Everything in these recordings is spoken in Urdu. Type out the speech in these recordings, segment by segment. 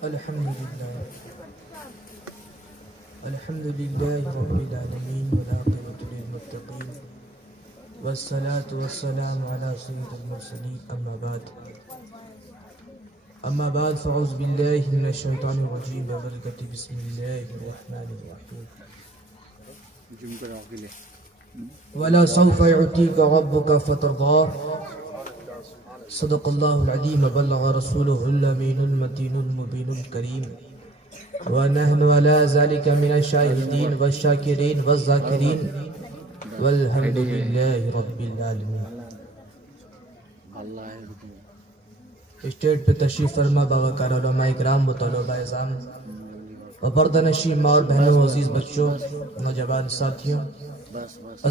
الحمد لله رب العالمين والعاقبة للمتقين والصلاة والسلام على سيد المرسلين أما بعد فأعوذ بالله من الشيطان الرجيم وبركاته بسم الله الرحمن الرحيم ولا سوف يعطيك ربك فترضى صدق الله العظيم وبلغ رسوله الأمين المتين المبين الكريم ونحن على ذلك من الشاهدين والشاكرين والذاكرين والحمد لله رب العالمين. اسٹیج پہ تشریف فرما باوقار علماء اکرام و طلباء اعزام و پردہ نشین ماں اور بہنوں عزیز بچوں نوجوان ساتھیوں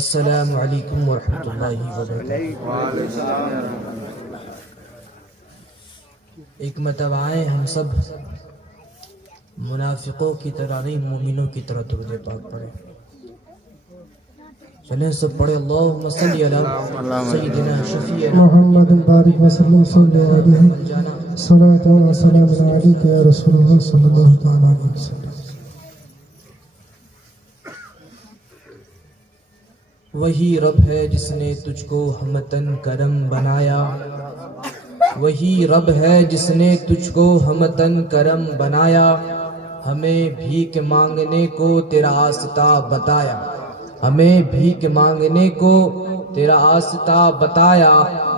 السلام علیکم ورحمۃ اللہ وبرکاتہ. ایک مرتبہ ہم سب منافقوں کی طرح نہیں مومنوں کی طرح درود پاک پڑھیں. چلیں سب پڑھیں اللہم صلی علی سیدنا شفیعنا محمد بارک وسلم صلی اللہ علیہ صلاۃ و سلام علیک یا رسول اللہ صلی اللہ تعالی علیہ وسلم. وہی رب ہے جس نے تجھ کو ہمتن کرم بنایا. وہی رب ہے جس نے تجھ کو ہمتن کرم بنایا. ہمیں بھیک مانگنے کو تیرا آستہ بتایا. ہمیں بھیک مانگنے کو تیرا آستہ بتایا.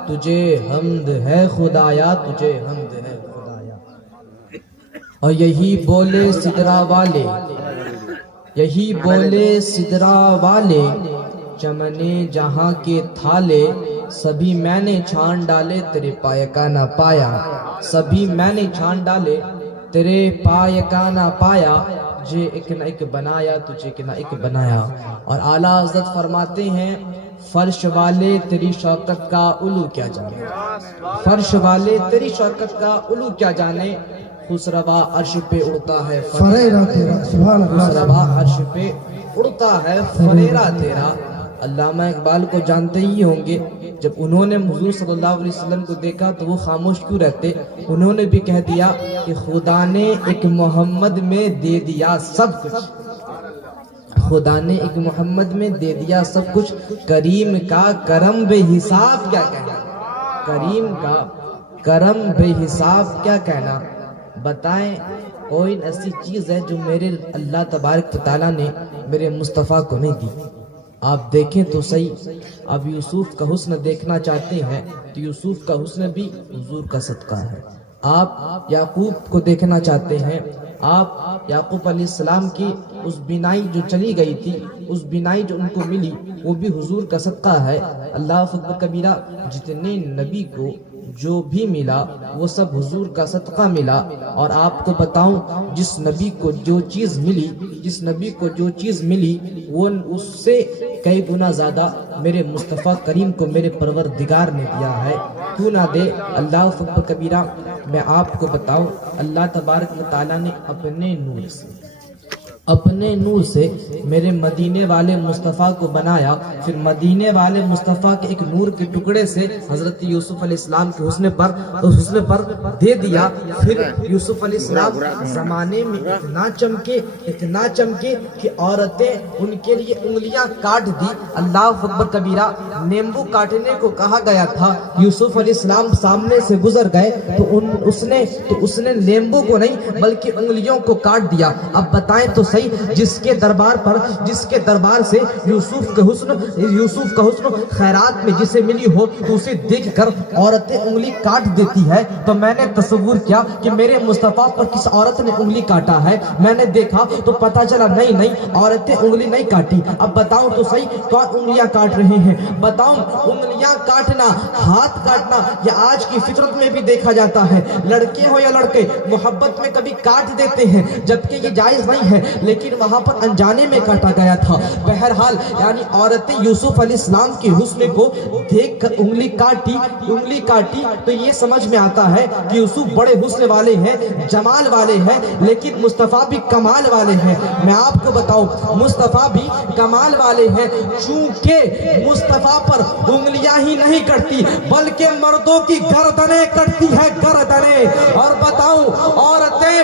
تجھے حمد ہے خدایا تجھے حمد ہے خدایا. اور یہی بولے سدرا والے یہی بولے سدرا والے چمنے جہاں کے تھالے. سبھی میں نے چھان ڈالے تیرے پائے کا نہ پایا. سبھی میں نے چھان ڈالے تیرے پائے کا نہ پایا. تجھے ایک نہ ایک بنایا تجھے ایک نہ ایک بنایا. اور اعلیٰ حضرت فرماتے ہیں فرش والے تیری شوکت کا علو کیا جانے. فرش والے تیری شوکت کا علو کیا جانے. خسروا عرش پہ اڑتا ہے فریرہ تیرا سبحان اللہ. خسروا عرش پہ اڑتا ہے فریرہ تیرا. علامہ اقبال کو جانتے ہی ہوں گے جب انہوں نے حضور صلی اللہ علیہ وسلم کو دیکھا تو وہ خاموش کیوں رہتے. انہوں نے بھی کہہ دیا کہ خدا نے ایک محمد میں دے دیا سب کچھ. خدا نے ایک محمد میں دے دیا سب کچھ. کریم کا کرم بے حساب کیا کہنا. کریم کا کرم بے حساب کیا کہنا. بتائیں کوئی ایسی چیز ہے جو میرے اللہ تبارک تعالیٰ نے میرے مصطفیٰ کو نہیں دی. آپ دیکھیں تو صحیح. اب یوسف کا حسن دیکھنا چاہتے ہیں تو یوسف کا حسن بھی حضور کا صدقہ ہے. آپ یعقوب کو دیکھنا چاہتے ہیں. آپ یعقوب علیہ السلام کی اس بینائی جو چلی گئی تھی اس بینائی جو ان کو ملی وہ بھی حضور کا صدقہ ہے. اللہ اکبر کبیرہ. جتنے نبی کو جو بھی ملا وہ سب حضور کا صدقہ ملا. اور آپ کو بتاؤں جس نبی کو جو چیز ملی وہ اس سے کئی گنا زیادہ میرے مصطفیٰ کریم کو میرے پروردگار نے دیا ہے. کیوں نہ دے. اللہ اکبر کبیرہ. میں آپ کو بتاؤں اللہ تبارک و تعالیٰ نے اپنے نور سے میرے مدینے والے مصطفیٰ کو بنایا. پھر مدینے والے مصطفیٰ کے ایک نور کے ٹکڑے سے حضرت یوسف علیہ السلام کے حسن پر دے دیا. پھر یوسف علیہ السلام زمانے میں اتنا چمکے کہ عورتیں ان کے لیے انگلیاں کاٹ دی. اللہ اکبر کبیرہ. نیمبو کاٹنے کو کہا گیا تھا. یوسف علیہ السلام سامنے سے گزر گئے تو اس نے نیمبو کو نہیں بلکہ انگلیوں کو کاٹ دیا. اب بتائیں تو صحیح جس کے دربار سے یوسف کا حسن خیرات میں جسے ملی ہو تو اسے دیکھ کر عورتیں انگلی کاٹ دیتی ہے. تو میں نے تصور کیا کہ میرے مصطفیٰ پر کس عورت نے انگلی کاٹا ہے. میں نے دیکھا تو پتا چلا نہیں عورتیں انگلی نہیں کاٹی. اب بتاؤں تو صحیح کون انگلیاں کاٹ رہے ہیں. بتاؤں انگلیاں کاٹنا ہاتھ کاٹنا یہ آج کی فطرت میں بھی دیکھا جاتا ہے. لڑکے ہو یا لڑکے محبت میں کبھی کاٹ دیتے ہیں جبکہ یہ جائز نہیں ہے لیکن وہاں پر انجانے میں کاٹا گیا تھا. بہرحال یعنی عورتیں یوسف علیہ السلام کے حسن کو دیکھ کر انگلی کاٹی تو یہ سمجھ میں آتا ہے کہ یوسف بڑے حسن والے ہیں جمال والے ہیں لیکن مصطفیٰ بھی کمال والے ہیں. میں آپ کو بتاؤں مصطفیٰ بھی کمال والے ہیں چونکہ مصطفیٰ پر انگلیاں ہی نہیں کٹتی بلکہ مردوں کی گردنیں کٹتی ہے گردنیں. اور بتاؤں عورتیں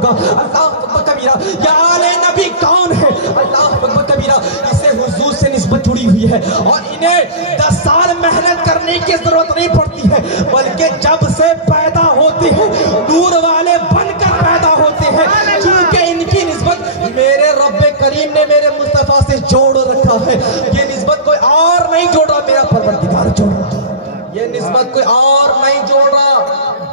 ہوگا। اللہ اکبر کبیرہ، یا آل نبی کون ہے؟ اللہ اکبر کبیرہ، اسے حضور سے نسبت جڑی ہوئی ہے اور انہیں 10 سال محنت کرنے کی ضرورت نہیں پڑتی ہے، بلکہ جب سے پیدا ہوتے ہیں نور والے بن کر پیدا ہوتے ہیں، چونکہ ان کی نسبت میرے رب کریم نے میرے مصطفیٰ سے جوڑ رکھا ہے۔ یہ نسبت کوئی اور نہیں جوڑ رہا، میرا پروردگار جوڑ رہا ہے۔ یہ نسبت کوئی اور نہیں جوڑ رہا،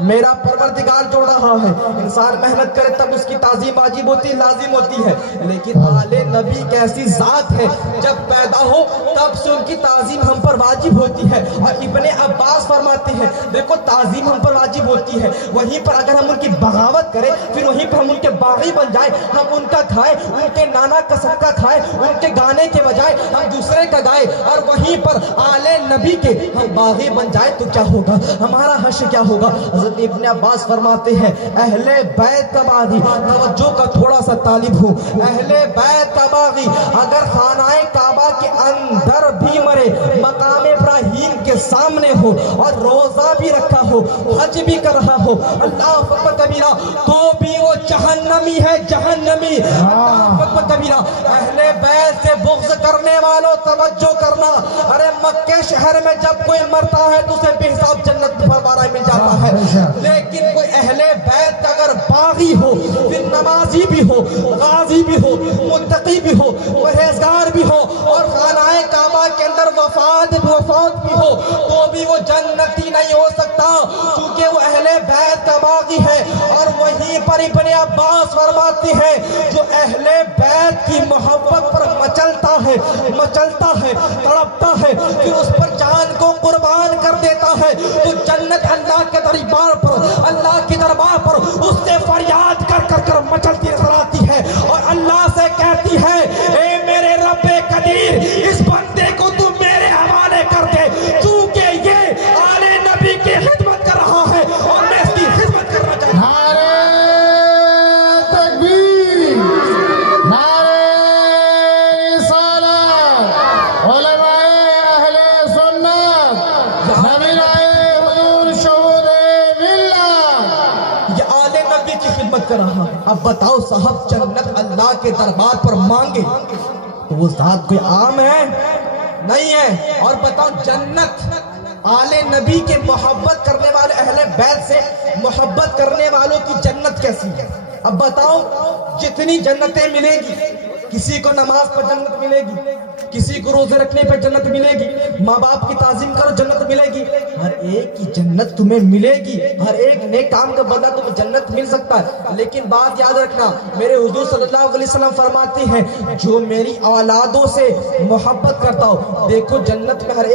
میرا پروردگار جوڑ رہا ہے۔ انسان محنت کرے تب اس کی تعظیم واجب ہوتی، لازم ہوتی ہے، لیکن آل نبی ایک ایسی ذات ہے جب پیدا ہو تب سے ان کی تعظیم ہم پر واجب ہوتی ہے۔ اور ابن عباس فرماتے ہیں دیکھو تعظیم ہم پر واجب ہوتی ہے، وہیں پر اگر ہم ان کی بغاوت کریں پھر وہیں پر ہم ان کے باغی بن جائیں، ہم ان کا کھائیں، ان کے نانا قسم کا کھائیں، ان کے گانے کے بجائے ہم دوسرے کا گائیں اور وہیں پر آل نبی کے ہم باغی بن جائے تو کیا ہوگا؟ ہمارا حشر کیا ہوگا؟ حضرت ابن عباس فرماتے ہیں اہل بیت کا باغی، توجہ کا تھوڑا سا طالب ہوں، اہل بیت کا باغی اگر خانہ کعبہ کے اندر بھی مرے، مقام ابراہیم کے سامنے ہو اور روزہ بھی رکھا ہو، حج بھی کر رہا ہو، اللہ اکبر کبیرہ، تو بھی وہ جہنمی ہے، جہنمی۔ اللہ اکبر کبیرہ، اہل بیت سے بغض کرنے والوں توجہ کرنا، ارے مکہ شہر میں جب کوئی مرتا ہے تو اسے بے حساب جنت فرمانا مل جاتا ہے، لیکن کوئی اہل بیت کا اگر باغی ہو، پھر نمازی بھی ہو، غازی بھی ہو، متقی بھی ہو، پرہیزگار بھی ہو اور خانہ کعبہ کے اندر وفات بھی ہو، تو بھی وہ جنتی نہیں ہو سکتا، کیونکہ وہ اہل بیت کا باغی ہے۔ اور وہیں پر ابن عباس فرماتے ہیں جو اہل بیت کی محبت پر مچلتا ہے، تڑپتا ہے، پھر اس پر جان کو قربان کر دیتا ہے تو جنت اللہ کے دربار پر اس سے فریاد کر مچلتی نظر آتی ہے اور اللہ سے کہتی ہے اے میرے رب قدیر اس بندے کو تم میرے حوالے کر دے، کیونکہ یہ آل نبی کی خدمت کر رہا ہے اور میں اس کی خدمت کرنا چاہتا ہوں۔ نعرہ تکبیر، نعرہ رسالت، علماء اہل سنت، نبیائے حضور شہود ملت، یہ آل نبی کی خدمت کر رہا ہے۔ اب بتاؤ صاحب جنت اللہ کے دربار پر مانگے تو وہ ذات کوئی عام ہے؟ نہیں ہے۔ اور بتاؤ جنت آل نبی کے محبت کرنے والے اہل بیت سے محبت کرنے والوں کی جنت کیسی ہے؟ اب بتاؤ جتنی جنتیں ملے گی، کسی کو نماز پر جنت ملے گی، کسی کو روزے رکھنے پر جنت ملے گی، ماں باپ کی تعظیم کرو جنت ملے گی، ہر ایک کی جنت تمہیں ملے گی، ہر ایک نیک کام کا بدلہ تمہیں جنت مل سکتا ہے۔ لیکن بات یاد رکھنا، میرے حضور صلی اللہ علیہ وسلم فرماتے ہیں جو میری اولادوں سے محبت کرتا ہو، دیکھو جنت میں ہر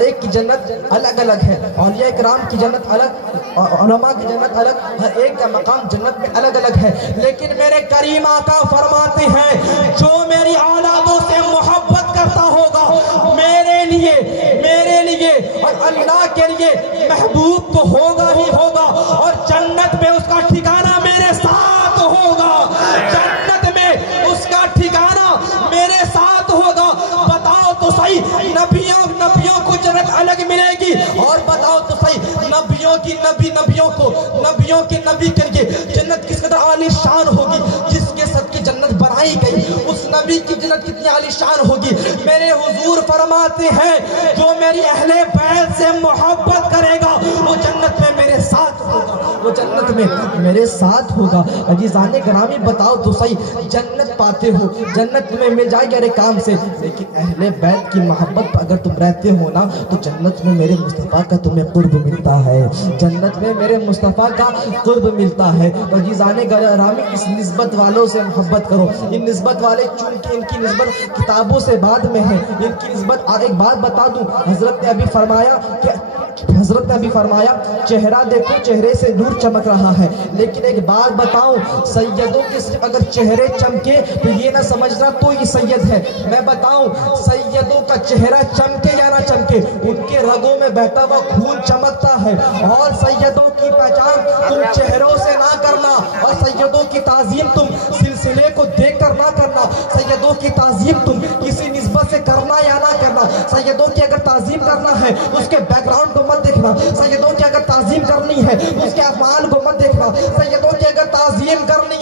ایک کی جنت الگ الگ ہے، اولیاء کرام کی جنت الگ، علماء کی جنت الگ، ہر ایک کا مقام جنت میں الگ الگ ہے۔ لیکن میرے کریم آقا فرماتے ہیں جو میری اولادوں سے محبت کرتا ہوگا میرے لیے اور اللہ کے لیے محبوب تو ہوگا ہی ہوگا اور جنت میں اس کا ٹھکانہ میرے ساتھ ہوگا، جنت میں اس کا ٹھکانہ میرے ساتھ ہوگا۔ بتاؤ تو صحیح نبیوں کو جنت الگ ملے گی، اور بتاؤ تو صحیح نبیوں کے نبی کے لیے جنت کس قدر عالی شان ہوگی، جس کے صدقے جنت بنائی گئی اس نبی کی جنت کتنی عالی شان ہوگی۔ میرے حضور فرماتے ہیں جو میری اہل بیت سے محبت کرے گا وہ جنت میں میرے ساتھ ہوگا، وہ جنت میں میرے ساتھ ہوگا۔ عزیزان گرامی بتاؤ تو صحیح جنت پاتے ہو، جنت تمہیں مل جائے گی ارے کام سے، لیکن اہل بیت کی محبت پر اگر تم رہتے ہو نا تو جنت میں میرے مصطفیٰ کا تمہیں قرب ملتا ہے، جنت میں میرے مصطفیٰ کا قرب ملتا ہے۔ عزیزان گرامی اس نسبت والوں سے محبت کرو، ان نسبت والے چونکہ ان کی نسبت کتابوں سے بعد میں ہے، ان کی نسبت ایک بات بتا دوں، حضرت نے ابھی فرمایا چہرہ دیکھو چہرے سے نور چمک رہا ہے، لیکن ایک بات بتاؤں سیدوں کے صرف اگر چہرے چمکے تو یہ نہ سمجھنا تو یہ سید ہے، میں بتاؤں سیدوں کا چہرہ چمکے یا نہ چمکے ان کے رگوں میں بہتا ہوا خون چمکتا ہے، اور سیدوں کی پہچان تم چہروں سے نہ کرنا، اور سیدوں کی تعظیم تم سلسلے کو دیکھ کر نہ کرنا، سیدوں کی تعظیم تم کسی نسبت سے کرنا یا نہ کرنا، سیدوں کی اگر تعظیم کرنا ہے اس کے بیک گراؤنڈ کو مت دیکھنا، سیدوں کی اگر تعظیم کرنی ہے اس کے افعال کو مت دیکھنا، سیدوں کی اگر تعظیم کرنی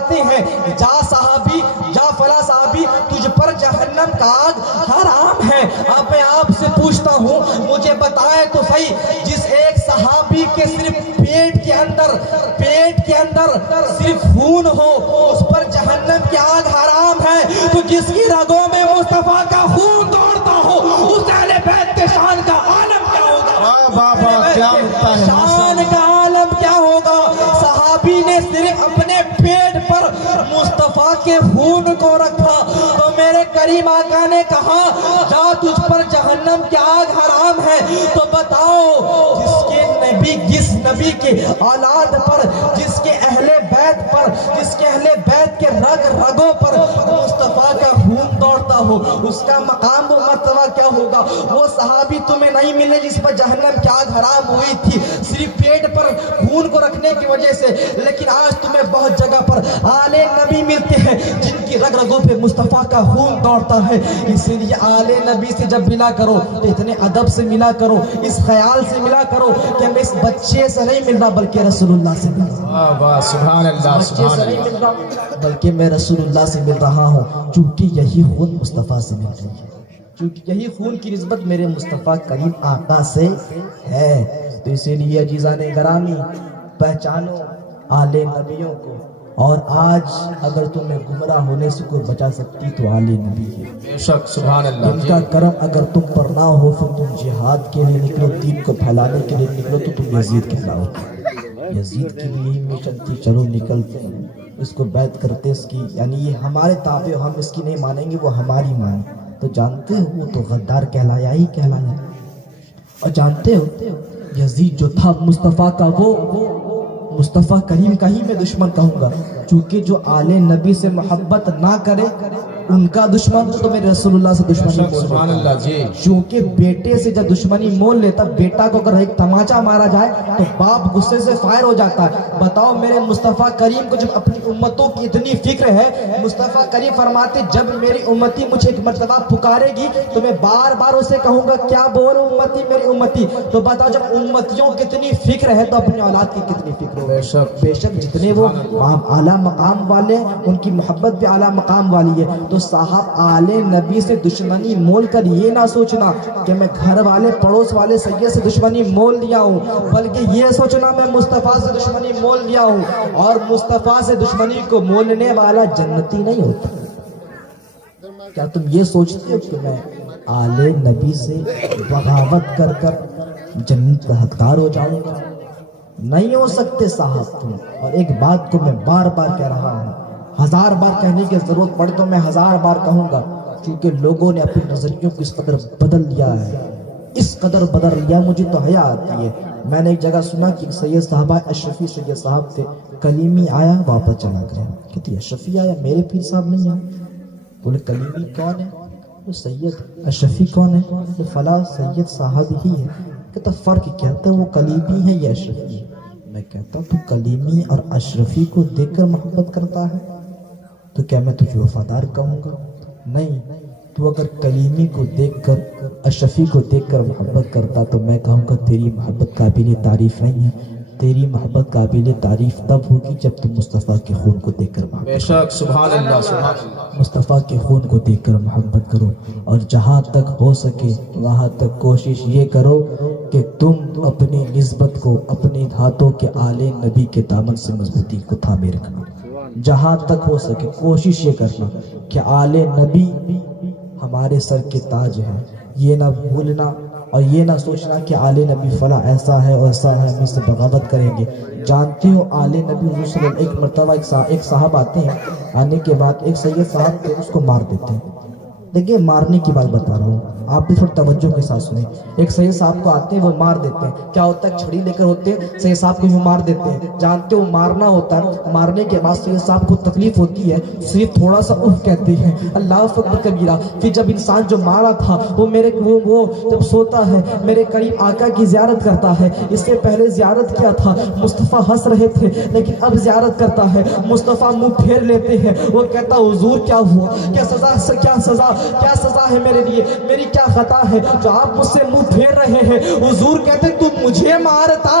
فرماتے ہیں جا صحابی، جا فلاں صحابی، تجھ پر جہنم کا آگ حرام ہے۔ اب میں آپ سے پوچھتا ہوں، مجھے بتائے تو صحیح، جس ایک صحابی کے صرف پیٹ کے اندر صرف خون ہو، اس پر جہنم کی آگ حرام ہے، تو جس کی رگوں میں مصطفیٰ کا خون دوڑتا ہو، اس اہل بیت کے شان کا عالم کیا ہوگا؟ واہ واہ واہ، کیا لگتا ہے، شان کا عالم کیا ہوگا؟ صحابی نے صرف اپنے پیٹ پر مصطفیٰ کے خون کو رکھا تو میرے کریم آقا نے کہا جا تجھ پر جہنم کی آگ حرام ہے۔ تو بتاؤ، جس نبی کے اولاد پر، جس کے اہل بیت پر، جس کے اہل بیت کے رگوں پر مصطفیٰ کا خون دوڑتا ہو، اس کا مقام و مرتبہ کیا ہوگا؟ وہ صحابی تمہیں نہیں ملے جس پر جہنم کی آگ حرام ہوئی تھی صرف پیٹ پر خون کو رکھنے کی وجہ سے، لیکن آج تمہیں بہت جگہ پر آل نبی ملتے ہیں جن کی رگوں پہ مصطفیٰ کا خون دوڑتا ہے۔ اسی لیے آل نبی سے جب ملا کرو تو اتنے ادب سے ملا کرو، اس خیال سے ملا کرو کہ میں اس بچے سے نہیں مل رہا بلکہ رسول اللہ سے مل رہا ہوں، واہ واہ، سبحان اللہ بچے سبحان سے نہیں اللہ۔ مل رہا بلکہ میں رسول اللہ سے مل رہا ہوں، چونکہ یہی خون مصطفیٰ سے مل رہی ہے، چونکہ یہی خون کی نسبت میرے مصطفیٰ کریم آقا سے ہے۔ تو اسی لیے عزیزان گرامی، پہچانو آل نبیوں کو، اور آج اگر تمہیں گمراہ ہونے سے کوئی بچا سکتی تو آل نبی ہے۔ بے شک، سبحان اللہ ان کا کرم اگر تم پر نہ ہو، پھر تم جہاد کے لیے نکلو، دین کو پھیلانے کے لیے نکلو تو تم یزید کے خلاف، یزید کی بھی یہی مشن تھی، چلو نکلتے ہیں، اس کو بیعت کرتے، اس کی یعنی یہ ہمارے تابع، ہم اس کی نہیں مانیں گے، وہ ہماری مانیں، تو جانتے ہو وہ تو غدار کہلایا ہی کہلایا۔ اور جانتے ہو یزید جو تھا مصطفیٰ کا، وہ مصطفیٰ کریم کا ہی میں دشمن کہوں گا، چونکہ جو آل نبی سے محبت نہ کرے ان کا دشمن تو میرے رسول اللہ سے دشمنی مول سبحان لیتا۔ اللہ جی۔ چونکہ بیٹے سے جب دشمنی مول لیتا، بیٹا کو اگر ایک تماچا مارا جائے تو باپ غصے سے فائر ہو جاتا ہے۔ بتاؤ میرے مصطفیٰ کریم کو جب اپنی امتوں کی اتنی فکر ہے، مصطفیٰ کریم فرماتے جب میری امتی مجھے ایک مرتبہ پکارے گی تو میں بار بار اسے کہوں گا کیا بولو امتی میری امتی۔ تو بتاؤ جب امتیوں کی اتنی فکر ہے تو اپنی اولاد کی کتنی فکر ہو؟ بے شک، بے شک جتنے وہ اعلیٰ مقام والے ہیں ان کی محبت بھی اعلیٰ مقام والی ہے۔ تو صاحب آل نبی سے دشمنی مول کر یہ نہ سوچنا کہ میں گھر والے پڑوس والے سید سے دشمنی مول لیا ہوں، بلکہ یہ سوچنا میں مصطفیٰ سے دشمنی مول لیا ہوں، اور مصطفیٰ سے دشمنی کو مولنے والا جنتی نہیں ہوتا۔ کیا تم یہ سوچتے ہو کہ میں آل نبی سے بغاوت کر کر جنت کا حقدار ہو جاؤں گا؟ نہیں ہو سکتے صاحب تم۔ اور ایک بات کو میں بار بار کہہ رہا ہوں، ہزار بار کہنے کی ضرورت پڑے تو میں ہزار بار کہوں گا، کیونکہ لوگوں نے اپنے نظریوں کو اس قدر بدل لیا ہے، اس قدر بدل لیا مجھے تو حیا آتی ہے۔ میں نے ایک جگہ سنا کہ سید صاحبہ اشرفی سید صاحب تھے، کلیمی آیا واپس چلا گیا، کہتے اشرفی آیا میرے پیر صاحب نہیں آیا۔ بولے کلیمی کون ہے؟ وہ سید اشرفی کون ہے؟ وہ فلاں سید صاحب ہی ہے۔ کہتا فرق کیا تھا، وہ کلیمی ہے یا اشرفی ہے؟ میں کہتا تو کلیمی اور اشرفی کو دیکھ کر محبت کرتا ہے تو کیا میں تجھے وفادار کہوں گا؟ نہیں، تو اگر کلیمی کو دیکھ کر اشرفی کو دیکھ کر محبت کرتا تو میں کہوں گا تیری محبت قابل تعریف نہیں ہے، تیری محبت قابل تعریف تب ہوگی جب تم مصطفیٰ کے خون کو دیکھ کر محبت بے شک، سبحان اللہ سبحان اللہ۔ مصطفیٰ کے خون کو دیکھ کر محبت کرو، اور جہاں تک ہو سکے وہاں تک کوشش یہ کرو کہ تم اپنی نسبت کو اپنے ہاتھوں کے آل نبی کے دامن سے مضبوطی کو تھامے رکھنا۔ جہاں تک ہو سکے کوشش یہ کرنا کہ آل نبی ہمارے سر کے تاج ہے، یہ نہ بھولنا، اور یہ نہ سوچنا کہ آل نبی فلاں ایسا ہے اور ایسا ہے، ہم اس سے بغاوت کریں گے۔ جانتے ہو آل نبی حضور صلی اللہ علیہ وسلم ایک مرتبہ ایک صاحب آتے ہیں، آنے کے بعد ایک سید صاحب تھے، اس کو مار دیتے ہیں۔ دیکھیے مارنے کی بات بتا رہا ہوں، آپ بھی تھوڑا توجہ کے ساتھ سنیں۔ ایک سید صاحب کو آتے ہیں، وہ مار دیتے ہیں۔ کیا ہوتا ہے، چھڑی لے کر ہوتے ہیں، سید صاحب کو وہ مار دیتے ہیں۔ جانتے ہو مارنا ہوتا ہے، مارنے کے بعد سید صاحب کو تکلیف ہوتی ہے، صرف تھوڑا سا اف کہتے ہیں، اللہ اکبر کبیرہ۔ پھر جب انسان جو مارا تھا وہ وہ جب سوتا ہے میرے قریب آقا کی زیارت کرتا ہے، اس سے پہلے زیارت کیا تھا، مصطفیٰ ہنس رہے تھے لیکن اب زیارت کرتا ہے، مصطفیٰ منہ پھیر لیتے ہیں، وہ کہتا حضور کیا ہوا، کیا سزا ہے میرے لیے، میری کیا خطا ہے جو آپ مجھ سے منہ پھیر رہے ہیں؟ حضور کہتے تو مجھے مارتا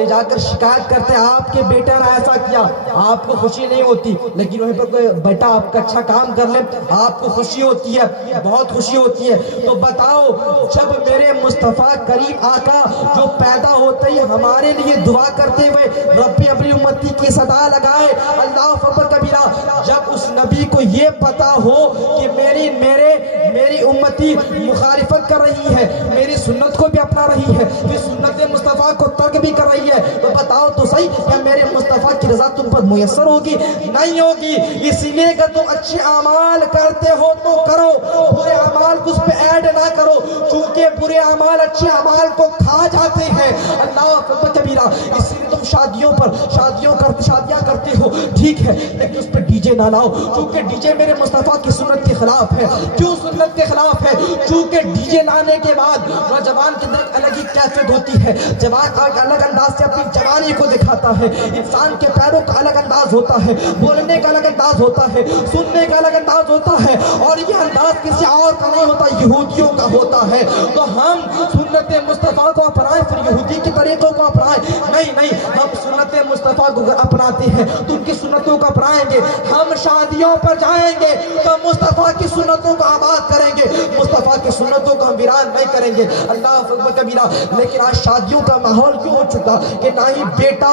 لے جا کر شکایت کرتے ہیں آپ کے بیٹے نے ایسا کیا, آپ کو خوشی نہیں ہوتی, لیکن وہیں پر کوئی بیٹا آپ کا اچھا کام کر لے آپ کو خوشی ہوتی ہے, بہت خوشی ہوتی ہے. تو بتاؤ جب میرے مصطفیٰ کریم آقا جو پیدا ہوتے ہی ہمارے لیے دعا کرتے ہوئے ربی اپنی امتی کی صدا لگائے اللہ اکبر کبیرہ, جب اس نبی کو یہ پتا ہو کہ میری امتی مخالفت کر رہی ہے, میری سنت کو بھی اپنا رہی ہے, پھر سنت مصطفیٰ کو ترک بھی کر رہی ہے, تو بتاؤ تو صحیح کیا میرے مصطفیٰ کی رضا تم پر میسر ہوگی؟ نہیں ہوگی. اسی لیے کہ تم اچھے اعمال کرتے ہو تو کرو, برے اعمال کو اس پہ ایڈ نہ کرو, چونکہ برے اعمال اچھے اعمال کو کھا جاتے ہیں. اللہ اکبر کبیرہ. اسی لیے تم شادیاں کرتے ہو ٹھیک ہے, لیکن اس پہ ڈی جے نہ لاؤ, چونکہ ڈی جے میرے مصطفیٰ کی سنت کے خلاف ہے. کیوں سنت کے خلاف ہے؟ چونکہ ڈی جے لانے کے بعد نوجوان کے اندر الگ ہی کیفیت ہوتی ہے, جوان الگ انداز سے اپنی جوانی کو دکھاتا ہے, انسان کے پیروں کا الگ انداز ہوتا ہے, بولنے کا الگ انداز ہوتا ہے, سننے کا الگ انداز ہوتا ہے, اور یہ انداز کسی اور کا نہیں ہوتا, یہودیوں کا ہوتا ہے. تو ہم سنت مصطفیٰ کو اپنائیں پھر یہودی کے طریقوں کو اپنائیں؟ نہیں, ہم سنت مصطفیٰ کو اپناتے ہیں تو ان کی سنتوں کو اپنائیں گے. ہم شادیوں پر جائیں گے تو مصطفیٰ کی سنتوں کو آباد کریں گے, مصطفیٰ کی سنتوں کو ہم ویران نہیں کریں گے. اللہ اکبر کبیرہ. لیکن آج شادیوں کا ماحول کیوں ہو چکا کہ نہ ہی بیٹا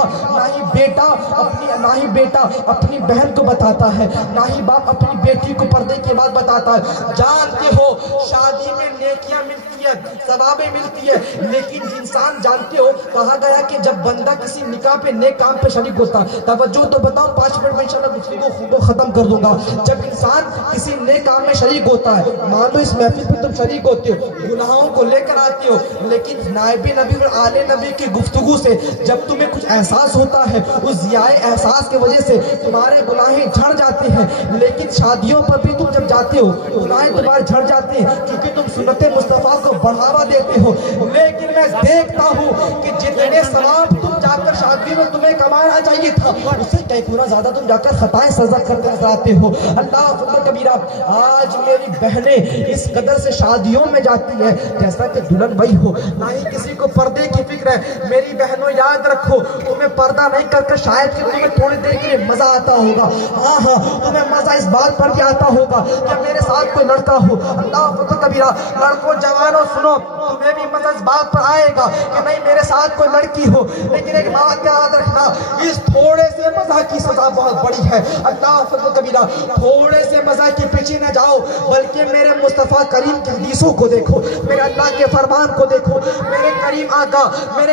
اپنی بہن کو بتاتا ہے, نہ ہی باپ اپنی بیٹی کو پردے کی بات بتاتا ہے. جانتے ہو شادی میں نیکیاں ملتی ہے, ثوابیں ملتی ہے, لیکن انسان جانتے ہو کہا گیا کہ جب بندہ کسی نکاح پہ نیک کام پہ شریک ہوتا, توجہ تو بتاؤ 5 منٹ میں انشاءاللہ گفتگو کو ختم کر دوں گا. جب انسان کسی نیک کام میں شریک ہوتا ہے, مان لو اس محفل پہ تم شریک ہوتے ہو, گناہوں کو لے کر آتے ہو, لیکن نائب نبی اور آل نبی کی گفتگو سے جب تمہیں کچھ احساس ہوتا ہے, اس ضیاء احساس کی وجہ سے تمہارے گناہیں جھڑ جاتے ہیں. لیکن شادیوں پر بھی تم جب جاتے ہو گناہیں تمہارے جھڑ جاتے ہیں کیونکہ تم سنت مصطفیٰ کو بڑھاوا دیتے ہو. لیکن میں دیکھتا ہوں کہ جتنے ثواب تم جا کر شادی میں تمہیں کمانا چاہیے تھا, اس سے کئی گنا زیادہ تم جا کر خطائیں سرزد کرتے نظر آتے ہو. اللہ اکبر کبیرہ. آج میری بہنیں اس قدر سے شادیوں میں جاتی ہیں جیسا کہ دلہن بھائی ہو, نہ ہی کسی کو پردے کی فکر ہے. میری بہنوں یاد رکھو, تمہیں پردہ نہیں کر کر شاید کہ تمہیں تھوڑی دیر کے لیے مزہ آتا ہوگا, ہاں تمہیں مزہ اس بات پر بھی آتا ہوگا کہ میرے ساتھ کوئی لڑکا ہو. اللہ اکبر کبیرہ. لڑکوں جوانوں سنو, تمہیں بھی مزہ اس بات پر آئے گا کہ نہیں میرے ساتھ کوئی لڑکی ہو, لیکن ایک بات یاد رکھنا, اس تھوڑے سے مزہ کی سزا بہت بڑی ہے. اللہ اکبر کبیرہ. تھوڑے سے مزہ کے پیچھے نہ جاؤ, بلکہ میرے مصطفیٰ کریم کی حدیثوں کو دیکھو, میرے اللہ کے فرمان کو دیکھو. میرے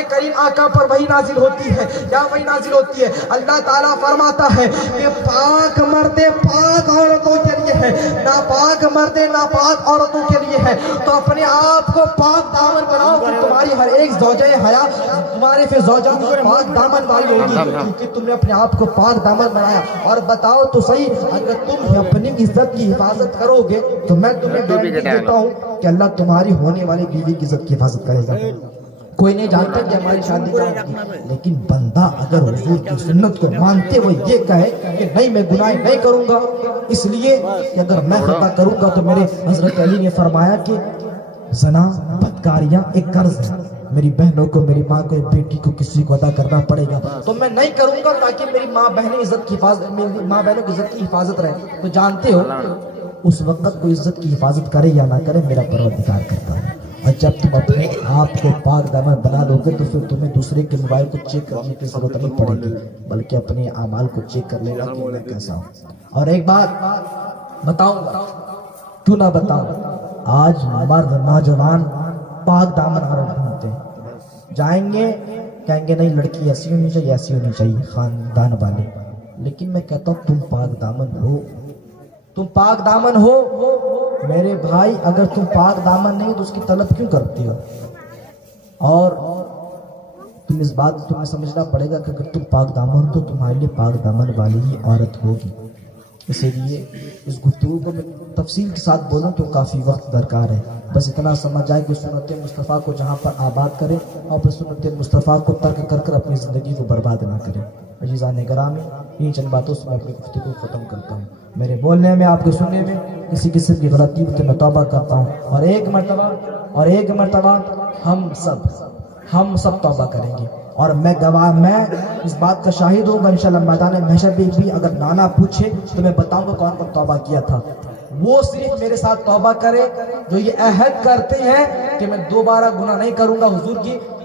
کریم آقا پر وہی نازل ہوتی ہے, یا وہی نازل ہوتی ہے. اللہ تعالیٰ فرماتا ہے کہ پاک مرد پاک عورتوں کے لیے ہے, ناپاک مرد ناپاک عورتوں کے لیے ہے. تو اپنے آپ کو پاک دامن بناؤ کہ تمہاری ہر ایک زوجہ حیا تمہارے پھر زوجہ پاک دامن والی ہوگی, کیونکہ تم نے اپنے آپ کو پاک دامن بنایا. اور بتاؤ تو صحیح, اگر تم اپنی عزت کی حفاظت کرو گے تو میں تمہیں گارنٹی دیتا ہوں کہ اللہ تمہاری ہونے والی بیوی کی عزت کی حفاظت کرے گا. کوئی نہیں جانتا کہ ہماری شادی کب ہوگی, لیکن بندہ اگر حضور کی سنت کو مانتے ہوئے یہ کہے کہ نہیں میں گناہ نہیں کروں گا, اس لیے کہ اگر میں خطا کروں گا تو میرے حضرت علی نے فرمایا کہ زنا بدکاریاں ایک قرض ہے, میری بہنوں کو, میری ماں کو, بیٹی کو کسی کو ادا کرنا پڑے گا, تو میں نہیں کروں گا تاکہ میری ماں بہنوں کی عزت کی حفاظت رہے. تو جانتے ہو اس وقت کوئی عزت کی حفاظت کرے یا نہ کرے میرا پروردگار کرتا ہے. اور جب تم اپنے آپ کو پاک دامن بنا لو گے تو پھر تمہیں دوسرے کے موبائل کو چیک کرنے کی ضرورت نہیں پڑے گی, بلکہ اپنے اعمال کو چیک کر لینا کہ میں کیسا ہوں. اور ایک بات بتاؤں گا, کیوں نہ بتاؤں, آج مرد نوجوان پاک دامن عورت ڈھونڈتے ہیں, جائیں گے کہیں گے نہیں لڑکی ایسی ہونی چاہیے, ایسی ہونی چاہیے خاندان والے. لیکن میں کہتا ہوں تم پاک دامن ہو, تم پاک دامن ہو میرے بھائی. اگر تم پاک دامن نہیں تو اس کی طلب کیوں کرتے ہو؟ اور تم اس بات کو تمہیں سمجھنا پڑے گا کہ اگر تم پاک دامن تو تمہارے لیے پاک دامن والی ہی عورت ہوگی. اسی لیے اس گفتگو کو میں تفصیل کے ساتھ بولوں تو کافی وقت درکار ہے. بس اتنا سمجھ آئے کہ سنت مصطفیٰ کو جہاں پر آباد کرے اور پھر سنت مصطفیٰ کو ترک کر کر اپنی زندگی کو برباد نہ کرے. عزیزان گرامی, ان چند باتوں سے میں اپنی گفتگو ختم کرتا ہوں. میرے بولنے میں, آپ کے سننے میں کسی قسم کی غلطی ہوتی میں توبہ کرتا ہوں. اور ایک مرتبہ ہم سب ہم سب توبہ کریں گے. اور میں گواہ، میں اس بات کا شاہد ہوں گا انشاءاللہ میدان محشر بھی اگر نانا پوچھے تو میں بتاؤں گا کون کون توبہ کیا تھا. وہ صرف میرے ساتھ توبہ کرے جو یہ عہد کرتے ہیں کہ میں دوبارہ گناہ نہیں کروں گا،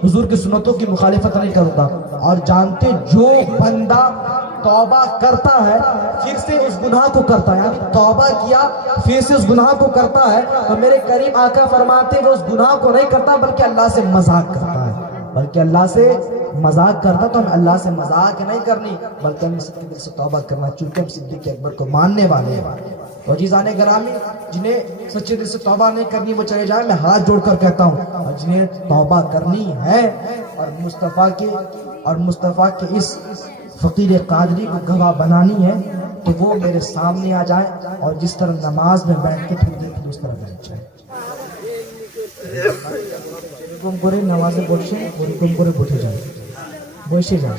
حضور کی سنتوں کی مخالفت نہیں کروں گا. اور جانتے جو بندہ توبہ کرتا ہے پھر سے اس گناہ کو کرتا ہے، یعنی توبہ کیا پھر سے اس گناہ کو کرتا ہے، تو میرے کریم آقا فرماتے ہیں وہ اس گناہ کو نہیں کرتا بلکہ اللہ سے مذاق کرتا ہے، بلکہ اللہ سے مذاق کرتا. تو ہمیں اللہ سے مذاق نہیں کرنی بلکہ ہمیں سچے دل سے توبہ کرنا، چونکہ ہم صدیق اکبر کو ماننے والے ہیں. تو عزیزان گرامی، جنہیں سچے دل سے توبہ نہیں کرنی وہ چلے جائیں، میں ہاتھ جوڑ کر کہتا ہوں، اور جنہیں توبہ کرنی ہے اور مصطفیٰ کے اس فقیر قادری کو گواہ بنانی ہے تو وہ میرے سامنے آ جائیں اور جس طرح نماز میں بیٹھ کے تھوڑی دیر اس طرح بیٹھ جائیں. এরকম করে নামাজে বসে ওরকম করে বসে যান, বসে যান